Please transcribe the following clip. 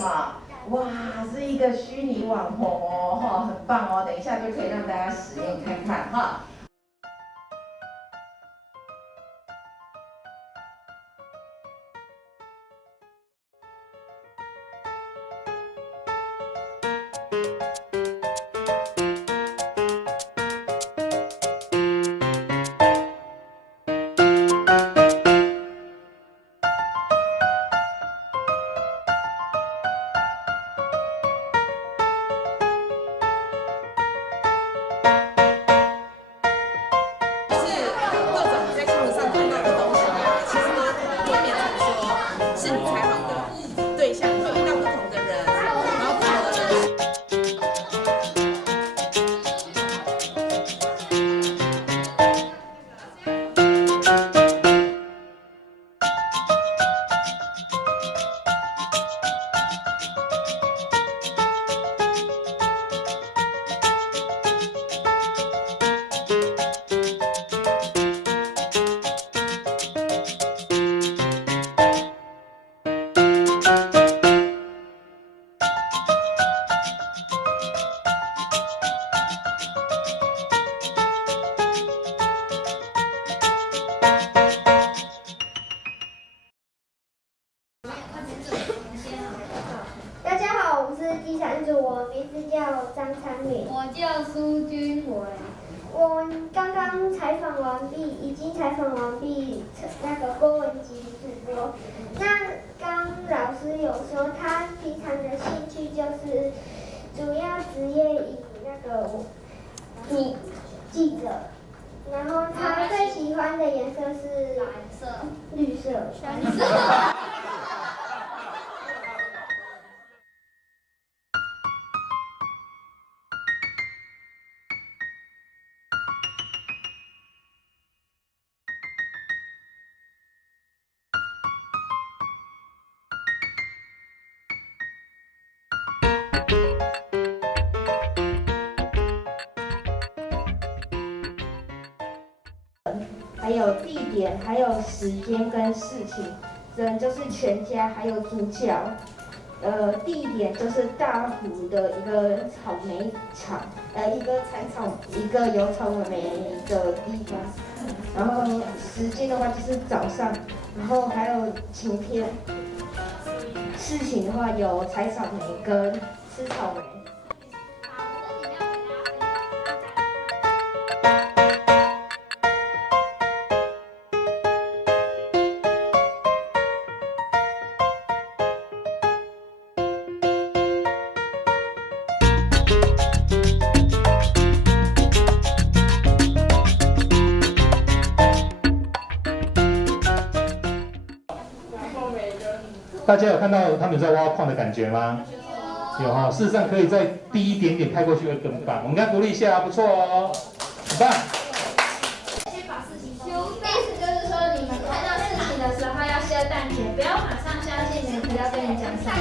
么？哇，是一个虚拟网红哦，哈，很棒哦。等一下就可以让大家实验看看哈。大家好，我是第三组，我名字叫张昌敏，我叫苏君文。我刚刚采访完毕，已经采访完毕那个郭文吉主播。那刚老师有说他平常的兴趣就是主要职业以那个记者，然后他最喜欢的颜色是蓝色、绿色。蓝色。还有地点，还有时间跟事情，人就是全家，还有主角。地点就是大湖的一个草莓场，一个采草，一个有草莓的地方。然后时间的话就是早上，然后还有晴天。事情的话有采草莓跟吃草莓。大家有看到他们在挖矿的感觉吗？有哈，事实上可以再低一点点开过去会更棒。我们该鼓励一下，不错哦，很棒。先把事情意思就是说，你们看到事情的时候要先淡决，不要马上相信人家跟你讲什么。